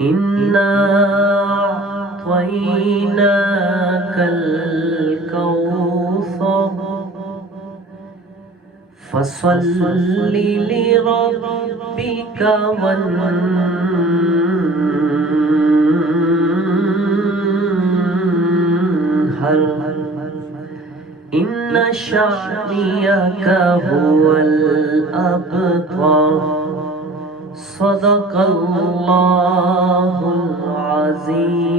إنا أعطيناك الكوثر فصل لربك وانحر إن شانئك هو الأبتر صدق اللہ العظیم۔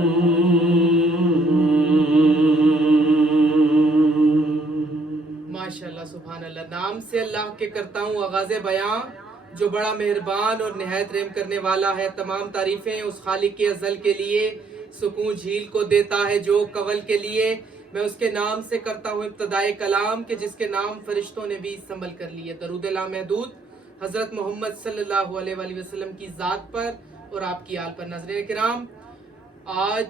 ماشاءاللہ سبحان اللہ۔ نام سے اللہ کے کرتا ہوں آغاز بیاں، جو بڑا مہربان اور نہایت رحم کرنے والا ہے۔ تمام تعریفیں اس خالق ازل کے لیے، سکون جھیل کو دیتا ہے جو کول کے لیے۔ میں اس کے نام سے کرتا ہوں ابتدائے کلام، کہ جس کے نام فرشتوں نے بھی سنبھل کر لیے۔ درود لامحدود حضرت محمد صلی اللہ علیہ وآلہ وسلم کی ذات پر اور آپ کی آل پر۔ ناظرین کرام، آج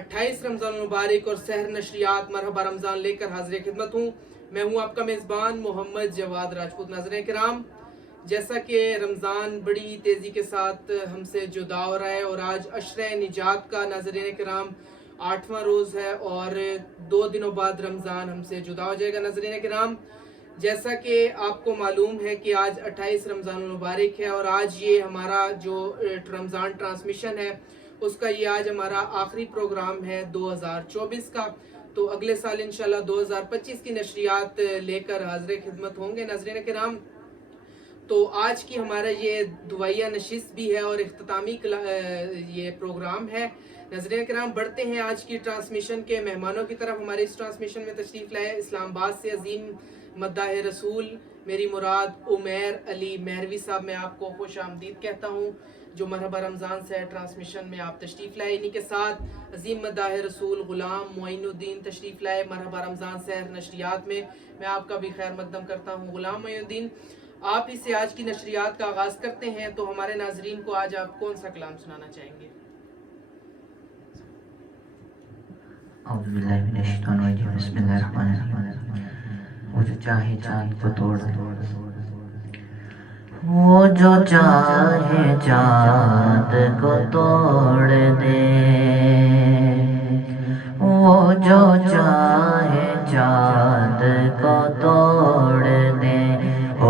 28 رمضان المبارک اور سحر نشریات مرحبا رمضان لے کر حاضر خدمت ہوں۔ میں ہوں آپ کا میزبان محمد جواد راجپوت۔ ناظرین کرام، جیسا کہ رمضان بڑی تیزی کے ساتھ ہم سے جدا ہو رہا ہے اور آج عشرہ نجات کا ناظرین کرام 8واں روز ہے اور 2 دنوں بعد رمضان ہم سے جدا ہو جائے گا۔ ناظرین کرام، جیسا کہ آپ کو معلوم ہے کہ آج 28 رمضان المبارک ہے اور آج یہ ہمارا جو رمضان ٹرانسمیشن ہے اس کا یہ آج ہمارا آخری پروگرام ہے 2024 کا۔ تو اگلے سال انشاءاللہ 2025 کی نشریات لے کر حاضر خدمت ہوں گے۔ ناظرین کرام، تو آج کی ہمارا یہ دعائیہ نشست بھی ہے اور اختتامی یہ پروگرام ہے۔ ناظرین کرام، بڑھتے ہیں آج کی ٹرانسمیشن کے مہمانوں کی طرف۔ ہمارے اس ٹرانسمیشن میں تشریف لائے اسلام آباد سے عظیم مداح رسول میری مراد عمیر علی مہروی صاحب، میں آپ کو خوش آمدید کہتا ہوں، جو مرحبا رمضان سے ٹرانسمیشن میں آپ تشریف لائے۔ انہی کے ساتھ عظیم مداح رسول غلام معین الدین تشریف لائے مرحبا رمضان سحر نشریات میں۔ میں آپ کا بھی خیر مقدم کرتا ہوں۔ غلام معین الدین، آپ ہی سے آج کی نشریات کا آغاز کرتے ہیں، تو ہمارے ناظرین کو آج آپ کون سا کلام سنانا چاہیں گے؟ اعوذ باللہ من الشیطان الرجیم، بسم اللہ الرحمن الرحیم۔ وہ جو چاہے چاند کو توڑ دے، وہ جو چاہے چاند کو توڑ دے، وہ جو چاہے چاند کو توڑ دے،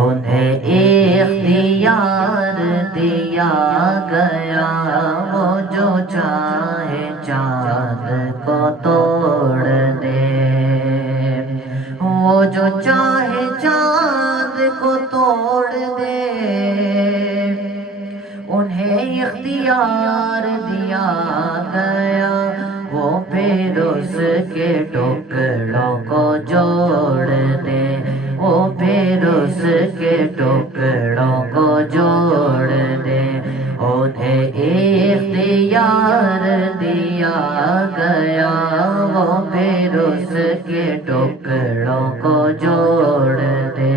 انہیں اختیار دیا گیا۔ وہ جو چاہے چاند کو توڑ دے، وہ جو چاہے چاند کو توڑ دے، انہیں اختیار دیا گیا۔ وہ پھر اس کے ٹکڑوں کو جوڑ دے، وہ پھر اس کے ٹکڑوں کو جوڑ دے، انہیں اختیار دیا گیا۔ وہ پھر اس کے ٹکڑوں کو جوڑ دے،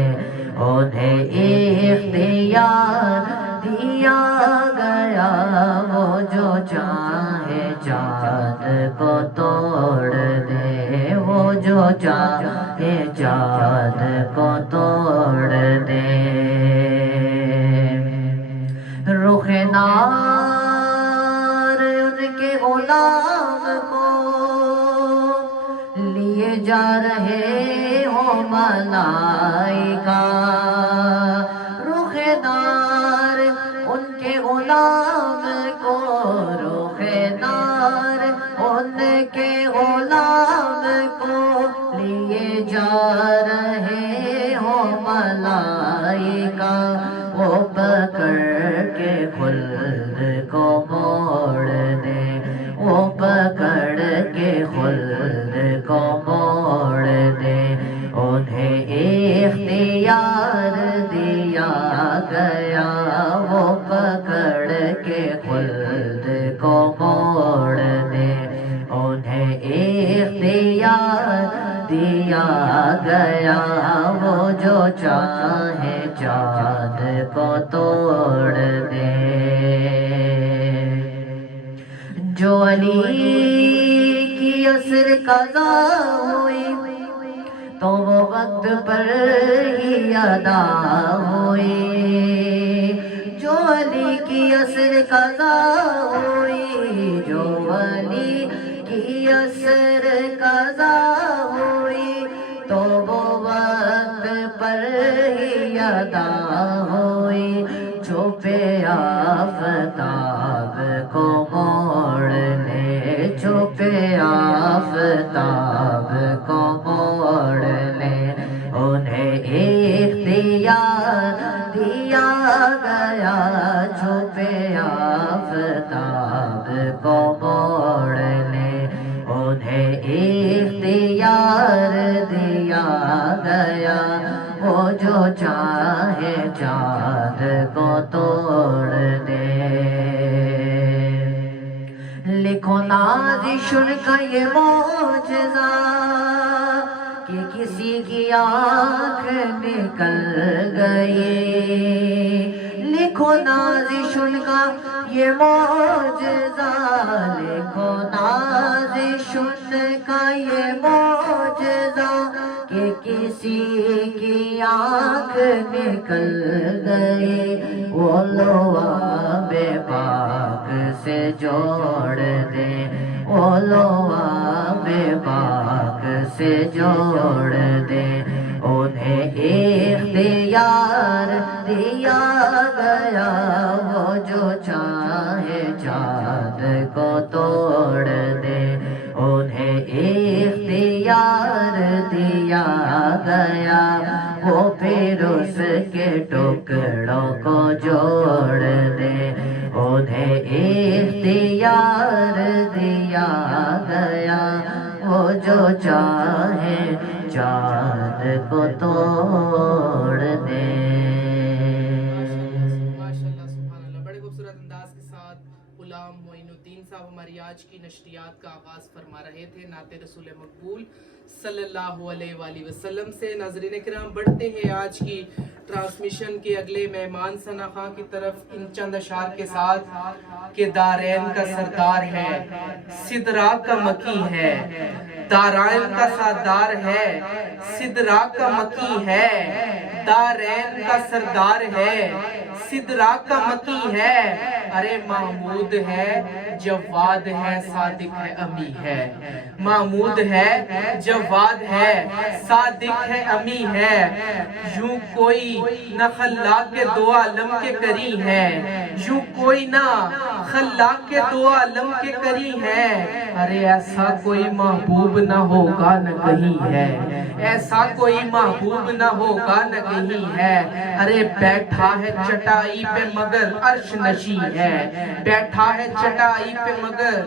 انہیں اختیار دیا گیا۔ وہ جو چاہے چاند کو توڑ دے، وہ جو چاہے چاند کو توڑ دے۔ رخ نار ان کے غلام کو لیے جا رہے ہو ملائکہ۔ رخ نار ان کے غلام کو، رخ نار ان کے غلام کو لیے جا رہے ہو ملائکہ۔ وہ پکڑ کے خلد کو موڑ دے، وہ پکڑ کے خلد کو موڑ دے، انہیں اختیار دیا گیا۔ وہ پکڑ کے خلد کو موڑ دے، انہیں اختیار دیا گیا۔ وہ جو چاہے چاند کو توڑ دے۔ جو علی کی عصر قضا ہوئی تو وہ وقت پر ہی ادا ہوئی۔ جو علی کی عصر قضا ہوئی اثر قضا ہوئی تو وہ وقت پر ہی ادا ہوئی جو پہ آفتاب کو موڑ لے جو پہ آفتاب کو موڑ لے انہیں اختیار دیا گیا جو پہ آفتاب کو موڑ لے انہیں اختیار دیا گیا وہ جو چاہے چاند کو توڑ دے لکھو نازشن کا یہ معجزہ کہ کسی کی آنکھ نکل گئی لکھو نازشن کا یہ معجزہ لکھو نازشن کا یہ معجزہ کہ کسی کی آنکھ نکل گئی وہ لواب پاک سے جوڑ دے وہ لواب پاک سے جوڑ دے انہیں اختیار دیا گیا وہ جو چاہے چاند کو توڑ دے انہیں اختیار دیا گیا وہ پھر اس کے ٹکڑوں کو جوڑ دے انہیں اختیار دیا گیا وہ جو چاہے چاند کو توڑ دے ماشاءاللہ سبحان اللہ بڑے خوبصورت انداز کے ساتھ غلام معین الدین صاحب ہماری آج کی نشریات کا آغاز فرما رہے تھے نعت رسول مقبول صلی اللہ علیہ وآلہ وسلم سے. ناظرین کرام بڑھتے ہیں آج کی ٹرانسمیشن کے اگلے مہمان ثنا خان کی طرف ان چند اشعار کے ساتھ کہ دارین کا سردار ہے سدراک کا مکی ہے دارین کا سردار ہے سدراک کا مکی ہے دارین کا سردار ہے سدراک کا مکی ہے ارے محمود ہے جواد ہے صادق ہے امی ہے محمود ہے جواد ہے صادق ہے امی ہے یوں کوئی نہ خلاق کے دو عالم کے کری ہے یوں کوئی نہ خلاق کے دو عالم کے کری ہے ارے ایسا کوئی محبوب نہ ہوگا نہ کہیں ہے ایسا کوئی محبوب نہ ہوگا نہ کہیں ہے ارے بیٹھا ہے چٹائی پہ مگر عرش نشی ہے بیٹھا ہے چٹائی پہ مگر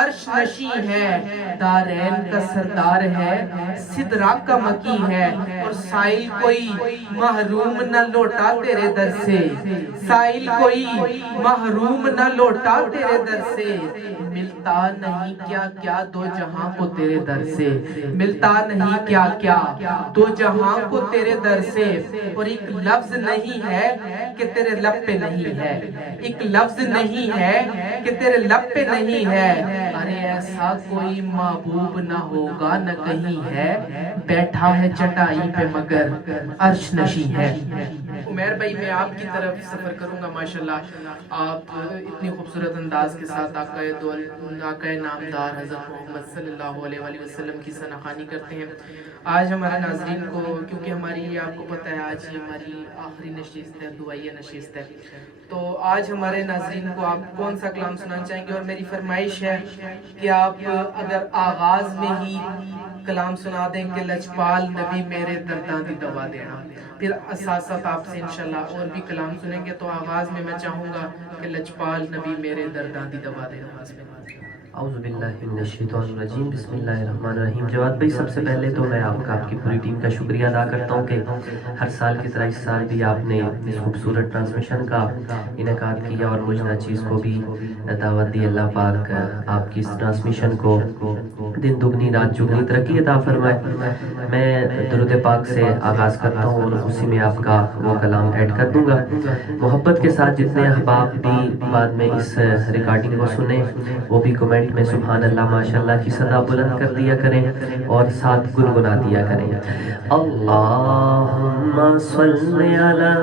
عرش نشی ہے دارین کا سردار ہے سدراک کا مکی ہے اور سائل کوئی محروم نہ لوٹا تیرے در سے سائل کوئی محروم نہ لوٹا تیرے در سے ملتا نہیں کیا کیا دو جہاں کو تیرے در سے ملتا نہیں کیا کیا دو جہاں کو تیرے در سے اور ایک لفظ نہیں ہے کہ تیرے لب پہ نہیں ہے ایک لفظ نہیں ہے کہ تیرے لب پہ نہیں ہے ارے ایسا کوئی محبوب نہ ہوگا نہ کہیں ہے بیٹھا ہے چٹائی پہ مگر عرش نشی ہے. عمیر بھائی میں آپ کی طرف سفر کروں گا ماشاءاللہ آپ اتنی خوبصورت انداز کے ساتھ آقا نامدار حضرت محمد صلی اللہ علیہ وآلہ وسلم کی ثناخوانی کرتے ہیں. آج ہمارے ناظرین کو کیونکہ ہماری آپ کو پتہ ہے آج یہ ہماری آخری نشست ہے دعائیہ نشست ہے تو آج ہمارے ناظرین کو آپ کون سا کلام سنانا چاہیں گے اور میری فرمائش ہے کہ آپ اگر آغاز میں ہی کلام سنا دیں کہ لجپال نبی میرے درداں دی دوا دینا پھر اساسات آپ سے انشاءاللہ اور بھی کلام سنیں گے تو آغاز میں چاہوں گا کہ لجپال نبی میرے درداں دی دوا دینا. اعوذ باللہ من الشیطان الرجیم بسم اللہ الرحمن الرحیم. جواد بھائی سب سے پہلے تو میں آپ کی پوری ٹیم کا شکریہ ادا کرتا ہوں کہ ہر سال کی طرح اس سال بھی آپ نے اس خوبصورت ٹرانسمیشن کا انعقاد کیا اور مجھ ناچیز کو بھی دعوت دی. اللہ پاک آپ کی اس ٹرانسمیشن کو دن دگنی رات چگنی ترقی عطا فرمائے. میں درود پاک سے آغاز کرتا ہوں اور اسی میں آپ کا وہ کلام ایڈ کر دوں گا. محبت کے ساتھ جتنے احباب بھی بعد میں اس ریکارڈنگ کو سنیں وہ بھی کمنٹ میں سبحان اللہ ماشاءاللہ کی صدا بلند کر دیا کریں اور ساتھ گنگنا دیا کریں. اللہم صلی علی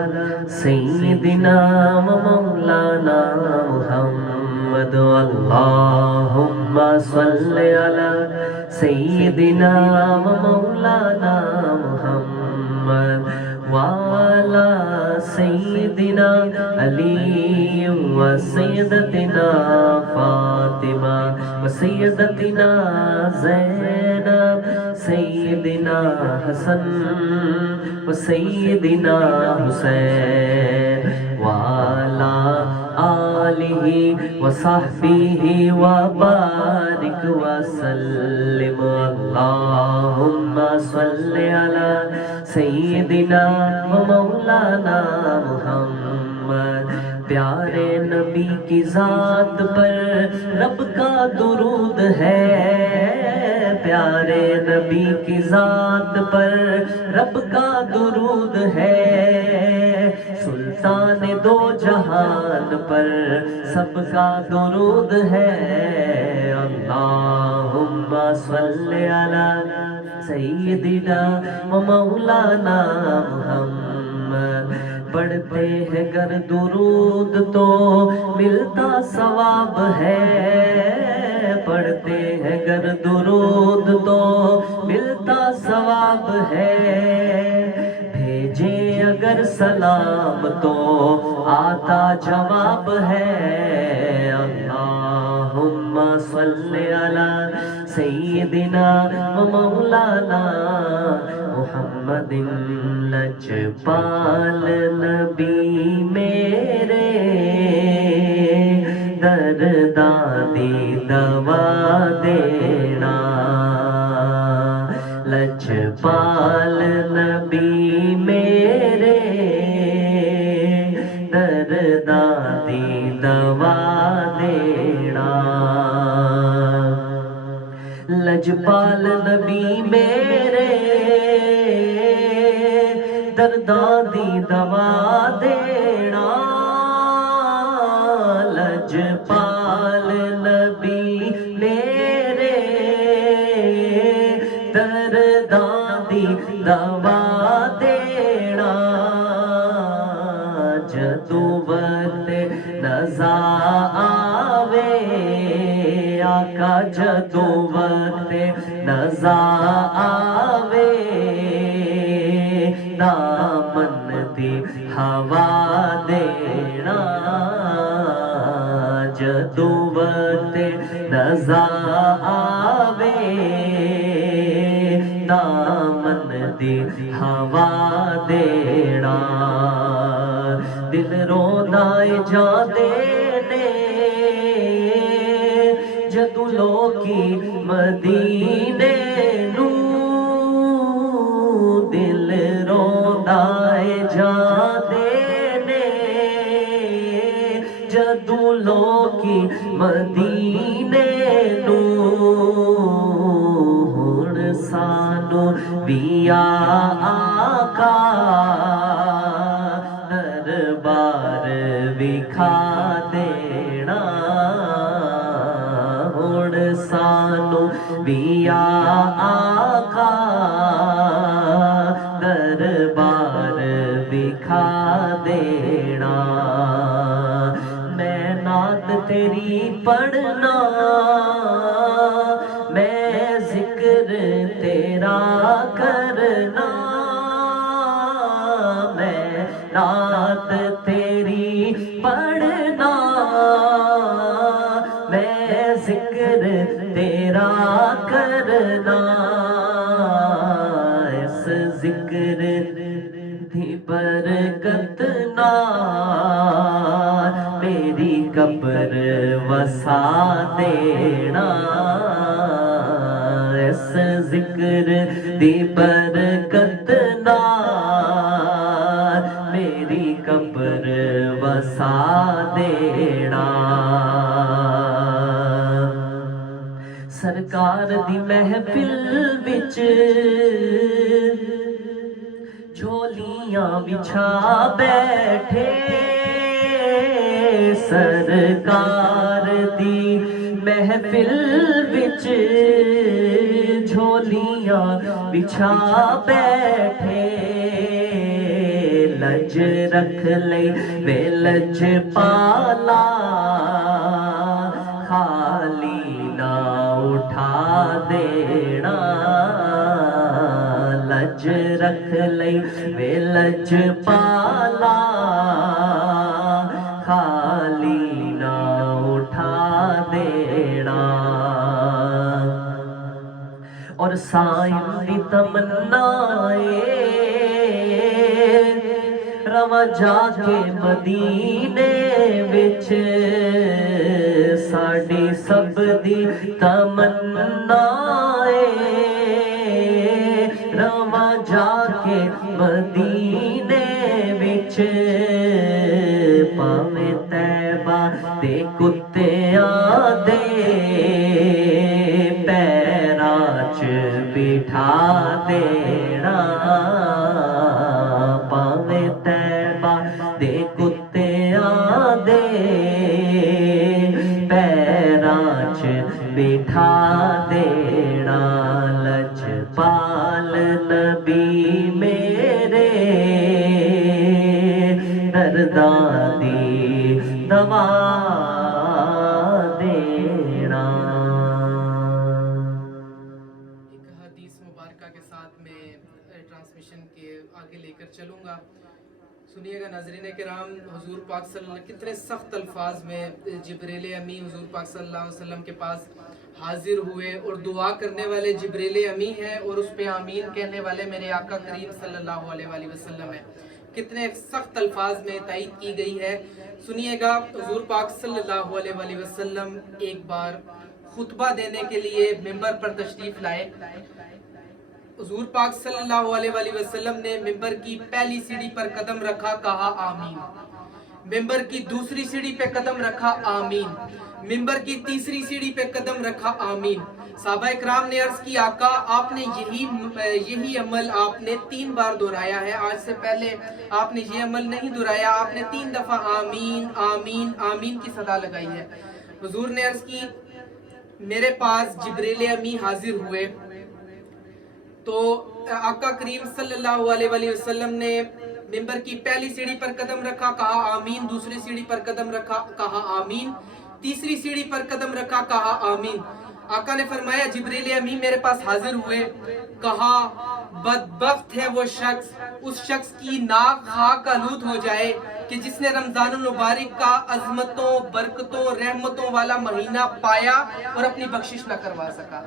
سیدنا و مولانا محمد. اللہم صلی علی سیدنا و مولانا محمد وعلی سیدنا علی و سیدتنا فاطمہ و سیدتنا زینب سیدنا حسن و سیدنا حسین وعلی آلہ و صحبہ و بارک وسلم اللہم صلی علی سیدنا و مولانا محمد پیارے نبی کی ذات پر رب کا درود ہے پیارے نبی کی ذات پر رب کا درود ہے سلطان دو جہان پر سب کا درود ہے اللہم صلی علی سیدنا و مولانا محمد پڑھتے ہیں گر درود تو ملتا ثواب ہے پڑھتے ہیں گر درود تو ملتا ثواب ہے بھیجے اگر سلام تو آتا جواب ہے اللہم صلی علی سیدنا و مولانا محمد لجپال نبی میرے درداں دی دوا دینا لجپال نبی میرے درداں دی دوا دینا لجپال نبی میرے درداں دی دوا دینا لجپال نبی میرے درداں دی دوا دینا جدو وقت نزا آوے آقا جدو وقت نزا آوے دامن دی ہوا دینا جدو وقت نزا آوے دامن دی ہوا دینا دل رونائے جا دینے جدو لوکی مدینے نو دل رونائے جا دینے جدو لوکی مدینے نو ہن سانو بیا آقا دربار وکھا دینا ہن سانو بیا آقا دربار وکھا دینا میں نعت تیری پڑھنا میں ذکر تیرا کرنا میں نعت تیری پڑھنا میں ذکر تیرا کرنا اس ذکر دی برکت نال میری قبر وسا دینا اس ذکر دی برکت نال میری قبر وسا دینا سرکار دی محفل وچ جھولیاں بچھا بیٹھے سرکار دی محفل وچ جھولیاں بچھا بیٹھے لج رکھ لئی وے لج پالا خالی نہ دینا لج رکھ لئی وے لج پالا خالی نہ اٹھا دینا اور سائن دی تمنا رواں جا کے مدینے وچ ساڈی سب دی تمنا رواں جا کے مدینے وچ پاویں طیبہ دے کتیاں دے پیراں چ بٹھا دینا پاویں طیبہ دے کتیاں دے پیراں چ بٹھا دینا لجپال نبی میرے درداں دی دوا دینا۔ ایک حدیث مبارکہ کے ساتھ میں ٹرانسمیشن کے آگے لے کر چلوں گا، سنیے گا ناظرین کرام۔ حضور پاک صلی اللہ علیہ وسلم کتنے سخت الفاظ میں جبریل امی حضور پاک صلی اللہ علیہ وسلم کے پاس حاضر ہوئے، اور دعا کرنے والے جبریل امی ہیں اور اس پہ آمین کہنے والے میرے آقا کریم صلی اللہ علیہ وآلہ وسلم ہیں۔ کتنے سخت الفاظ میں تائید کی گئی ہے، سنیے گا۔ حضور پاک صلی اللہ علیہ وآلہ وسلم ایک بار خطبہ دینے کے لیے ممبر پر تشریف لائے۔ حضور پاک صلی اللہ علیہ وآلہ وسلم نے ممبر کی پہلی سیڑھی پر قدم رکھا، کہا آمین۔ ممبر کی دوسری سیڑھی پہ قدم رکھا، آمین۔ ممبر کی تیسری سیڑھی پہ قدم رکھا، آمین۔ صحابہ اکرام نے عرض کی آقا آپ نے یہی عمل آپ نے 3 بار دہرایا ہے، آج سے پہلے آپ نے یہ عمل نہیں دہرایا، آپ نے 3 دفعہ آمین آمین آمین کی صدا لگائی ہے۔ حضور نے عرض کی میرے پاس جبریل امی حاضر ہوئے تو آقا کریم صلی اللہ علیہ وآلہ وسلم نے ممبر کی پہلی سیڑھی پر قدم رکھا، کہا آمین۔ دوسری سیڑھی پر قدم رکھا، کہا آمین۔ تیسری سیڑھی پر قدم رکھا، کہا آمین۔ آقا نے فرمایا جبریل امی میرے پاس حاضر ہوئے، کہا بدبخت ہے وہ شخص، اس شخص کی ناک خاک آلود ہو جائے کہ جس نے رمضان المبارک کا عظمتوں برکتوں رحمتوں والا مہینہ پایا اور اپنی بخشش نہ کروا سکا۔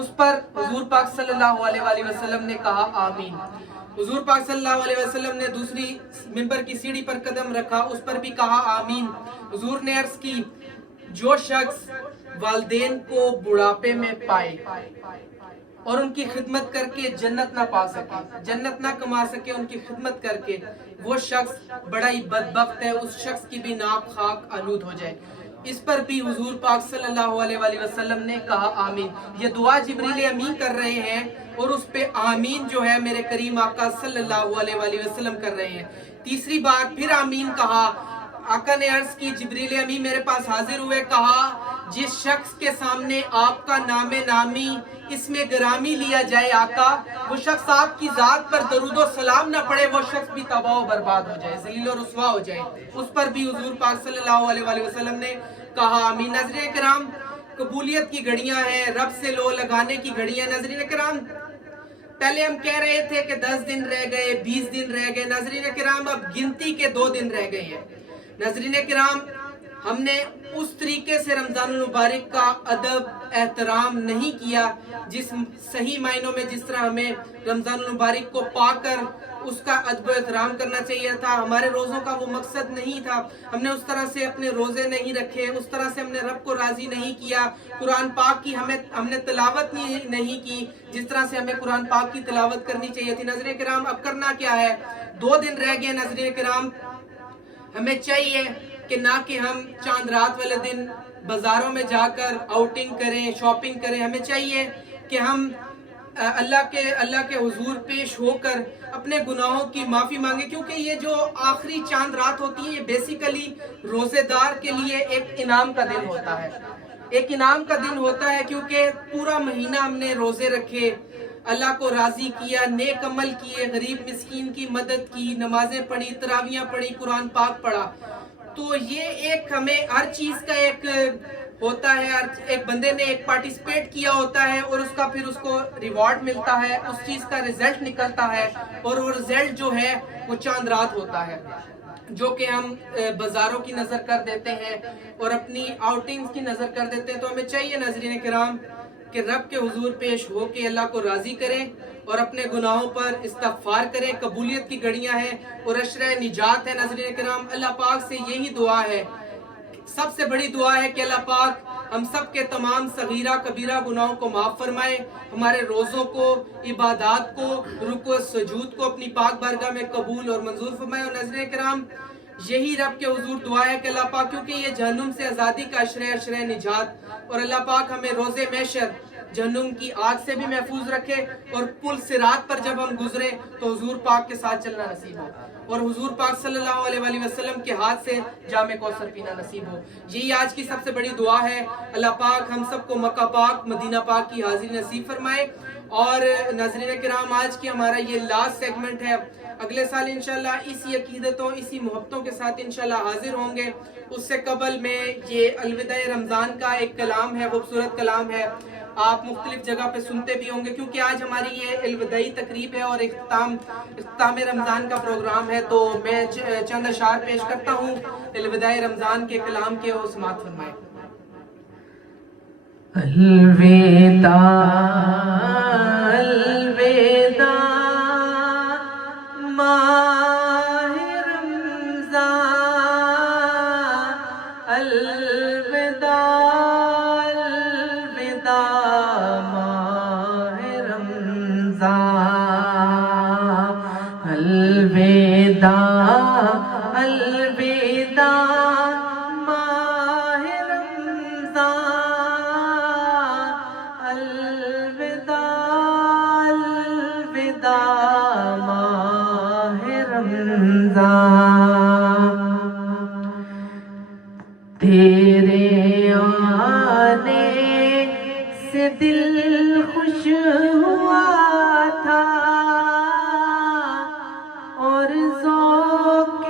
اس پر حضور پاک صلی اللہ علیہ وآلہ وسلم نے کہا آمین۔ حضور پاک صلی اللہ علیہ وسلم نے دوسری ممبر کی سیڑھی پر قدم رکھا، اس پر بھی کہا آمین۔ حضور نے عرض کی جو شخص والدین کو بڑھاپے میں پائے اور ان کی خدمت کر کے جنت نہ پا سکے، جنت نہ کما سکے ان کی خدمت کر کے، وہ شخص بڑا ہی بدبخت ہے، اس شخص کی بھی ناک خاک آلود ہو جائے۔ اس پر بھی حضور پاک صلی اللہ علیہ وآلہ وسلم نے کہا آمین۔ یہ دعا جبریل امین کر رہے ہیں اور اس پہ آمین جو ہے میرے کریم آقا صلی اللہ علیہ وآلہ وسلم کر رہے ہیں۔ تیسری بار پھر آمین کہا۔ آقا نے عرض کی جبریل امین میرے پاس حاضر ہوئے، کہا جس شخص کے سامنے آپ کا نام نامی اس میں گرامی لیا جائے آقا، وہ شخص آپ کی ذات پر درود و سلام نہ پڑے، وہ شخص بھی تباہ و برباد ہو جائے، ذلیل و رسوا ہو جائے۔ اس پر بھی حضور پاک صلی اللہ علیہ وآلہ وسلم نے کہا آمین۔ ناظرین کرام، قبولیت کی گھڑیاں ہیں، رب سے لو لگانے کی گھڑیاں۔ ناظرین کرام، پہلے ہم کہہ رہے تھے کہ 10 دن رہ گئے، 20 دن رہ گئے۔ ناظرین کرام، اب گنتی کے 2 دن رہ گئے ہیں۔ ناظرین کرام، ہم نے اس طریقے سے رمضان المبارک کا ادب احترام نہیں کیا جس صحیح معنوں میں جس طرح ہمیں رمضان المبارک کو پا کر اس کا ادب و احترام کرنا چاہیے تھا۔ ہمارے روزوں کا وہ مقصد نہیں تھا، ہم نے اس طرح سے اپنے روزے نہیں رکھے، اس طرح سے ہم نے رب کو راضی نہیں کیا۔ قرآن پاک کی ہم نے تلاوت نہیں کی جس طرح سے ہمیں قرآن پاک کی تلاوت کرنی چاہیے تھی۔ ناظرین کرام، اب کرنا کیا ہے؟ 2 دن رہ گئے۔ ناظرین کرام، ہمیں چاہیے کہ نہ کہ ہم چاند رات والے دن بازاروں میں جا کر آؤٹنگ کریں، شاپنگ کریں، ہمیں چاہیے کہ ہم اللہ کے حضور پیش ہو کر اپنے گناہوں کی معافی مانگیں، کیونکہ یہ جو آخری چاند رات ہوتی ہے یہ بیسیکلی روزے دار کے لیے ایک انعام کا دن ہوتا ہے، ایک انعام کا دن ہوتا ہے، کیونکہ پورا مہینہ ہم نے روزے رکھے، اللہ کو راضی کیا، نیک عمل کیے، غریب مسکین کی مدد کی، نمازیں پڑھی، تراویحیں پڑھی، قرآن پاک پڑھا۔ تو یہ ایک ہمیں ہر چیز کا ایک ہوتا ہے, ایک بندے نے ایک پارٹیسپیٹ کیا ہوتا ہے اور اس کا پھر اس کو ریوارڈ ملتا ہے, اس چیز کا ریزلٹ نکلتا ہے, اور وہ ریزلٹ جو ہے وہ چاند رات ہوتا ہے, جو کہ ہم بازاروں کی نظر کر دیتے ہیں اور اپنی آؤٹنگز کی نظر کر دیتے ہیں. تو ہمیں چاہیے ناظرین کرام کہ رب کے حضور پیش ہو کے اللہ کو راضی کریں اور اپنے گناہوں پر استغفار کریں. قبولیت کی گھڑیاں ہیں اور عشرہ نجات ہے ناظرین کرام. اللہ پاک سے یہی دعا ہے, سب سے بڑی دعا ہے کہ اللہ پاک ہم سب کے تمام صغیرہ کبیرہ گناہوں کو معاف فرمائے, ہمارے روزوں کو, عبادات کو, رکوع سجود کو اپنی پاک بارگاہ میں قبول اور منظور فرمائے. اور ناظرین کرام یہی رب کے حضور دعا ہے کہ اللہ پاک, کیونکہ یہ جہنم سے آزادی کا عشرہ نجات, اور اللہ پاک ہمیں روز محشر جہنم کی آگ سے بھی محفوظ رکھے, اور پل صراط پر جب ہم گزرے تو حضور پاک کے ساتھ چلنا نصیب ہو, اور حضور پاک صلی اللہ علیہ وآلہ وسلم کے ہاتھ سے جام کوثر پینا نصیب ہو. یہی آج کی سب سے بڑی دعا ہے. اللہ پاک ہم سب کو مکہ پاک مدینہ پاک کی حاضری نصیب فرمائے. اور ناظرین کرام آج کی ہمارا یہ لاسٹ سیگمنٹ ہے, اگلے سال انشاءاللہ اسی عقیدتوں اسی محبتوں کے ساتھ انشاءاللہ حاضر ہوں گے. اس سے قبل میں یہ الوداع رمضان کا ایک کلام ہے, خوبصورت کلام ہے, آپ مختلف جگہ پہ سنتے بھی ہوں گے, کیونکہ آج ہماری یہ الوداعی تقریب ہے اور اختتام رمضان کا پروگرام ہے. تو میں چند اشعار پیش کرتا ہوں الوداع رمضان کے کلام کے, وہ سماعت فرمائیں. الوداع الوداع ماہ رمضان, الوداع الوداع ماہ رمضان, الوداع الوداع ماہ رمضان, الوداع الوداع ماہ رمضان. تیرے آنے سے دل خوش ہوا تھا اور ذوق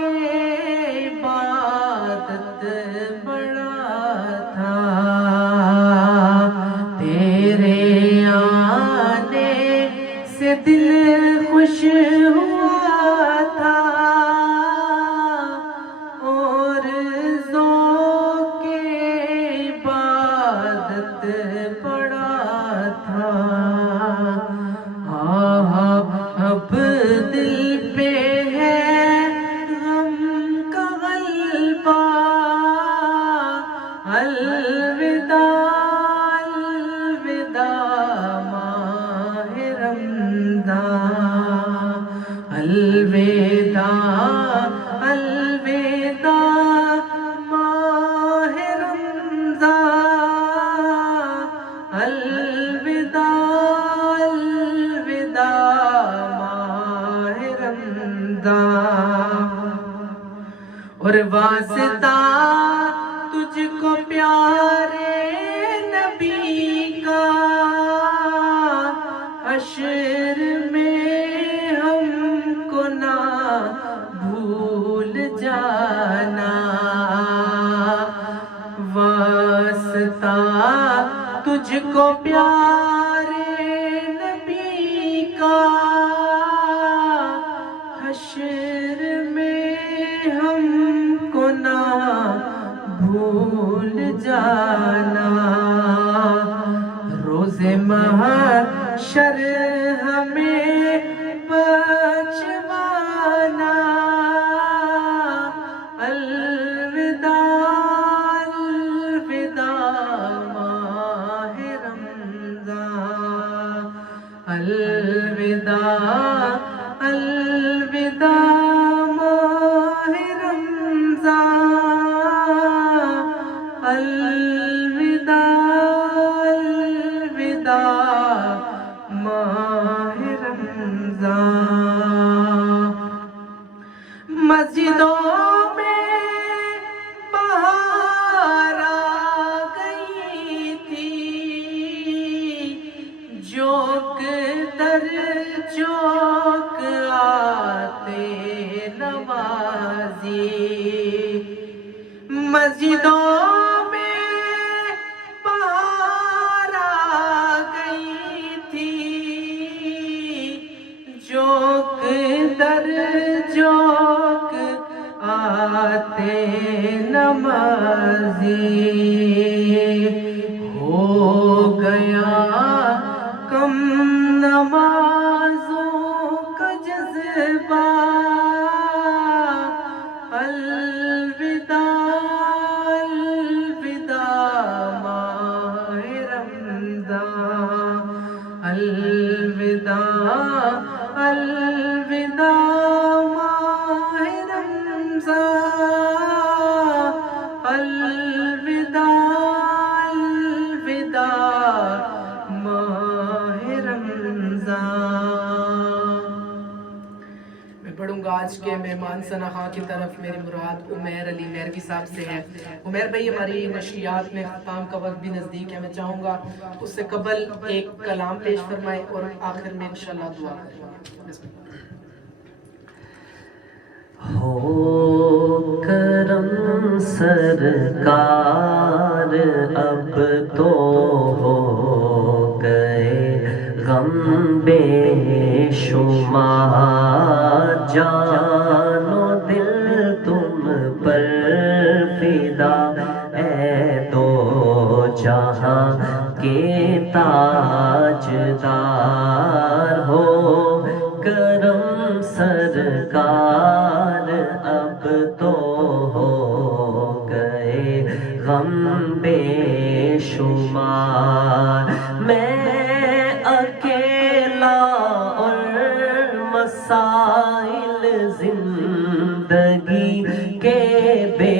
عبادت بڑا تھا. تیرے آنے سے دل خوش ہوا تھا اور ذوق عبادت بڑا تھا. اب دل پہ ہے غم کا غلبہ, الوداع الوداع ماہ رمضان, الوداع الوداع ماہ رمضان, الوداع الوداع ماہ رمضان. اور واسطہ تجھ کو پیارے نبی کا, حشر میں ہم کو نہ بھول جانا. واسطہ تجھ کو پیارے نبی کا, حشر میں ہم کو نہ بھول جانا. روز محشر ہمیں بخشوانا, الوداع الوداع ماہ رمضان, الوداع الوداع ماہ رمضان, الوداع الوداع ماہ رمضان. مسجدوں میں بہار آ گئی تھی, چوک در چوک آتے نوازی. مسجدوں میں نمازی ہو گیا کم نمازوں کا جذبہ الوداع الوداع ماہ رمضان الوداع الوداع ماہ رمضان الوداع الوداع ماہ رمضان۔ میں پڑھوں گا آج کے مہمان سنہا کی طرف۔ میری مراد عمیر علی میروی صاحب سے ہے۔ عمیر بھائی ہماری نشریات میں اختتام کا وقت بھی نزدیک ہے، میں چاہوں گا اس سے قبل ایک کلام پیش فرمائے اور آخر میں انشاءاللہ دعا کریں گے۔ بسم اللہ۔ ہو کرم سرکار اب تو ہو گئے غم بے شمار، جان و دل تم پر فدا، اے دو جہاں کے تاجدار۔ ہو کرم سرکار اب تو ہو گئے غم بے شمار، میں اکیلا اور مسائل زندگی کے بے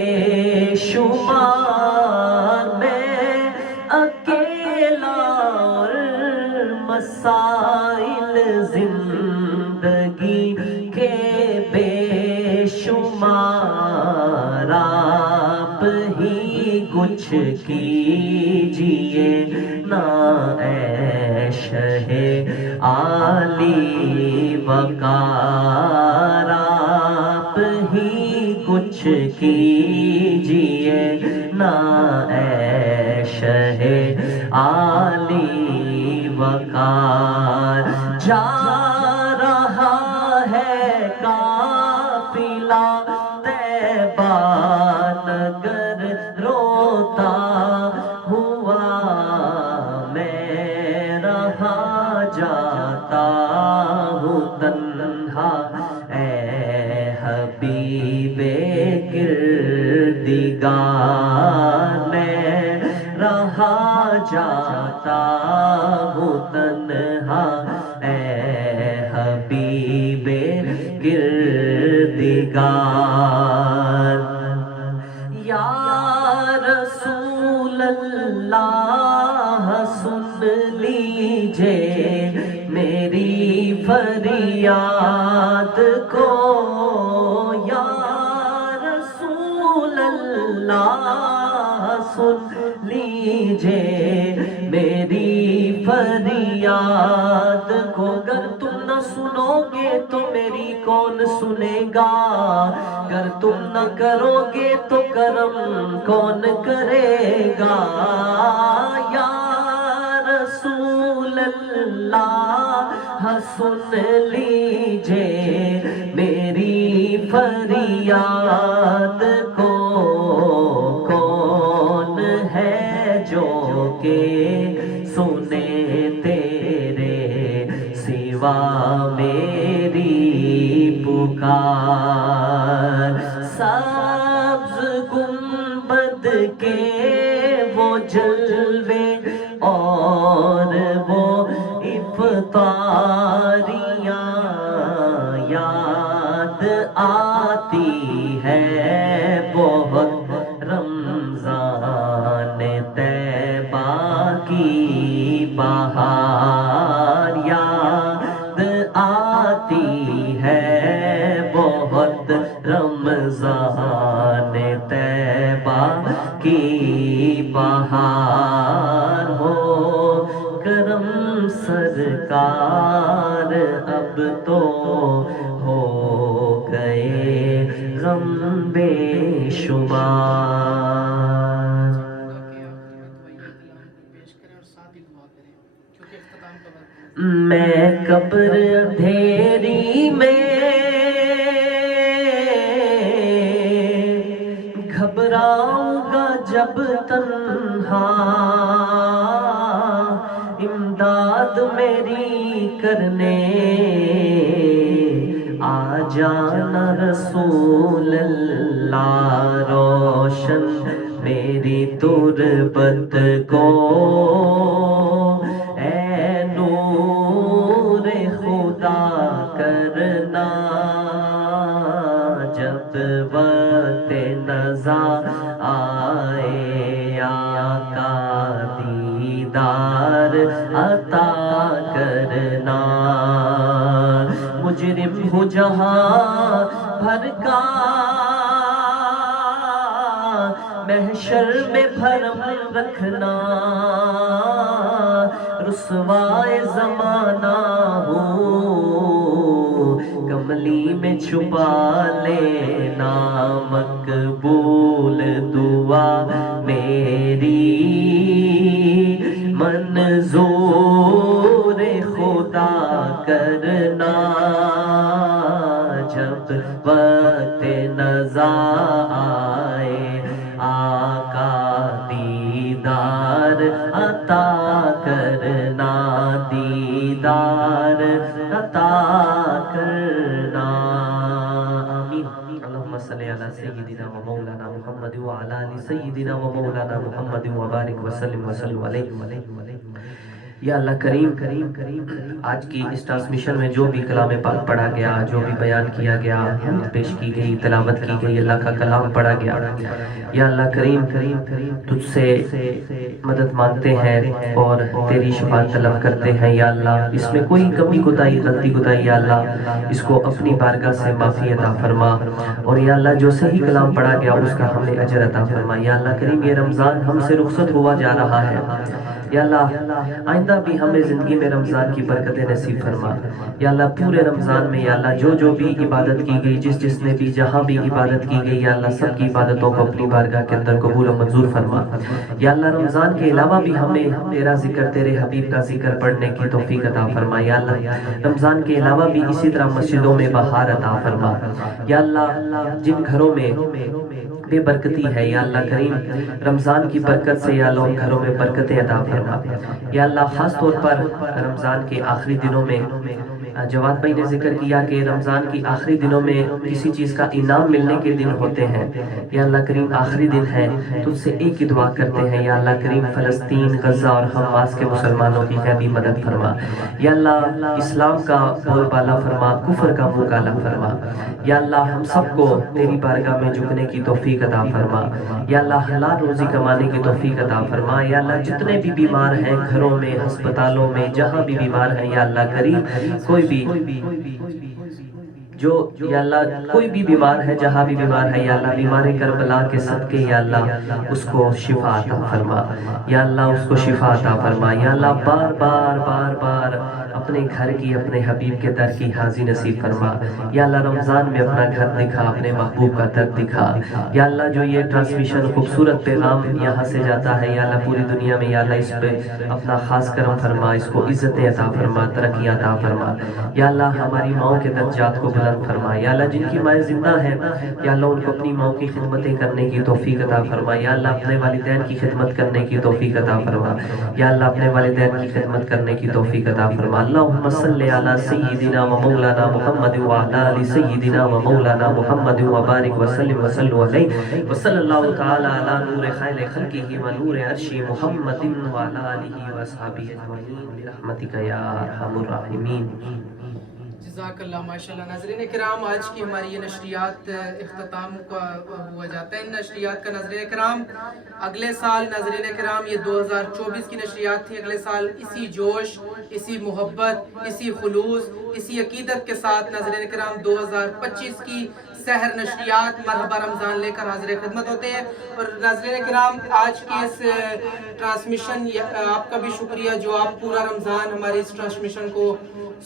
شمار، میں اکیلا اور مسائل زندگی کے بے شمار، آپ ہی کچھ کیجئے نا اے شہ عالی وقار، آپ ہی کچھ کیجئے نا اے شہ عالی وقار۔ جا رہا ہے قافلہ طیبہ نگر روتا ہوا، میں رہا جاتا ہوں تنہا، اے حبیب کردگار، میں رہا جاتا ہوں تنہا، اے حبیب کردگار۔ یا رسول اللہ سن لیجئے میری فریاد کو، یا رسول اللہ سن لیجئے میری فریاد کو، گر تم نہ سنو گے تو میری کون سنے گا، گر تم نہ کرو گے تو کرم کون کرے گا، یا رسول اللہ سن لیجئے میری فریاد کو، کون ہے جو کہ سنے تیرے سوا میری پکار۔ سبز گنبد کے وہ جلوے اور وہ افطاریاں یاد آتی ہے بہت، رمضان طیبہ کی بہار یاد آتی ہے بہت، رمضان طیبہ کی بہار۔ ہو کرم سرکار اب تو ہو گئے غم بے شمار۔ میں قبر اندھیری میں گھبراؤں گا جب جب تنہا امداد میری کرنے آ جانا رسول اللہ، روشن میری تربت کو اے نور خدا کرنا، جب وقت نزا آئے آقا دیدار عطا کرنا، مجرم ہوں جہاں بھر کا محشر میں بھرم رکھنا، رسوائے زمانہ ہوں کملی میں چھپا لینا، مقبول دعا میری منظور خدا کرنا، جب وقت نزا آئے آقا دیدار عطا کرنا، دیدار عطا کرنا، آمین۔ اللہم صلی علی سیدنا و مولانا محمد و علی آل سیدنا و مولانا محمد و بارک وسلم وسلم علیہ۔ یا اللہ کریم، آج کی اس ٹرانسمیشن میں جو بھی کلام پاک پڑھا گیا، جو بھی بیان کیا گیا، پیش کی گئی، تلاوت کی گئی، اللہ کا کلام پڑھا گیا، یا اللہ کریم تجھ سے مدد مانگتے ہیں اور تیری شفاعت طلب کرتے ہیں، یا اللہ اس میں کوئی کمی کوتاہی غلطی کوتاہی یا اللہ اس کو اپنی بارگاہ سے معافی عطا فرما، اور یا اللہ جو صحیح کلام پڑھا گیا اس کا ہمیں اجر عطا فرما، یا اللہ کریم یہ رمضان ہم سے رخصت ہوا جا رہا ہے، یا اللہ آئندہ بھی ہمیں زندگی میں رمضان کی برکتیں نصیب فرما، یا اللہ پورے رمضان میں یا اللہ جو بھی عبادت کی گئی، جس نے بھی جہاں بھی عبادت کی گئی، یا اللہ سب کی عبادتوں کو اپنی بارگاہ کے اندر قبول و منظور فرما، یا اللہ رمضان کے علاوہ بھی ہمیں تیرا ذکر، تیرے حبیب کا ذکر پڑھنے کی توفیق عطا فرما، یا اللہ رمضان کے علاوہ بھی اسی طرح مسجدوں میں بہار عطا فرما، یا اللہ جن گھروں میں بے برکتی ہے یا اللہ کریم رمضان کی برکت سے یا اللہ ان گھروں میں برکتیں عطا فرما، یا اللہ خاص طور پر رمضان کے آخری دنوں میں جواد بھائی نے ذکر کیا کہ رمضان کی آخری دنوں میں کسی چیز کا انعام ملنے کے دن ہوتے ہیں، یا اللہ کریم آخری دن ہے تجھ سے ایک ہی دعا کرتے ہیں، یا اللہ کریم فلسطین، غزہ اور حماس کے مسلمانوں کی غیبی مدد فرما، یا اللہ اسلام کا بول بالا فرما، کفر کا منہ کالا فرما، یا اللہ ہم سب کو تیری بارگاہ میں جھکنے کی توفیق عطا فرما، یا اللہ حلال روزی کمانے کی توفیق عطا فرما، یا اللہ جتنے بھی بیمار ہیں گھروں میں، ہسپتالوں میں، جہاں بھی بیمار ہیں یا اللہ کریم کوئی بھی جو یا اللہ کوئی بھی بیمار ہے، جہاں بھی بیمار ہے یا اللہ بیمار کربلا کے صدقے یا اللہ اس کو شفا عطا فرما، یا اللہ اس کو شفا عطا فرما، یا اللہ بار بار بار بار اپنے گھر کی، اپنے حبیب کے در کی حاضری نصیب فرما، یا اللہ رمضان میں اپنا گھر دکھا، اپنے محبوب کا در دکھا، یا اللہ جو یہ ٹرانسمیشن خوبصورت پیغام یہاں سے جاتا ہے یا اللہ پوری دنیا میں، یا اللہ اس پہ اپنا خاص کرم فرما، اس کو عزت عطا فرما، ترقی عطا فرما، یا اللہ ہماری ماؤں کے درجات کو بلند فرما، یا اللہ جن کی مائیں زندہ ہیں یا اللہ ان کو اپنی ماؤں کی خدمتیں کرنے کی توفیق عطا فرما، یا اللہ اپنے والدین کی خدمت کرنے کی توفیق عطا فرما، یا اللہ اپنے والدین کی خدمت کرنے کی توفیق عطا فرما، اللہم صلی علی سیدنا و مولانا محمد و علی آل سیدنا و مولانا محمد و بارک وسلم وسلم علیہ وصلی اللہ تعالی علی نور خیر خلقہ و نور عرش محمد و علی آلہ و اصحابہ اجمعین برحمتک یا ارحم الراحمین۔ جزاک اللہ، ماشاءاللہ۔ ناظرین کرام، آج کی ہماری یہ نشریات اختتام کا ہوا جاتا ہے۔ ان نشریات کا ناظرین کرام اگلے سال، ناظرین کرام یہ 2024 کی نشریات تھی، اگلے سال اسی جوش، اسی محبت، اسی خلوص، اسی عقیدت کے ساتھ ناظرین کرام 2025 کی سحر نشریات مرحبا رمضان لے کر حاضر خدمت ہوتے ہیں۔ اور ناظرین کرام آج کی اس ٹرانسمیشن آپ کا بھی شکریہ جو آپ پورا رمضان ہماری اس ٹرانسمیشن کو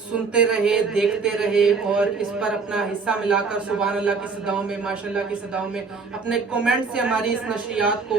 سنتے رہے، دیکھتے رہے اور اس پر اپنا حصہ ملا کر سبحان اللہ کی صداؤں میں، ماشاءاللہ کی صداؤں میں اپنے کومنٹ سے ہماری اس نشریات کو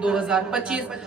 2025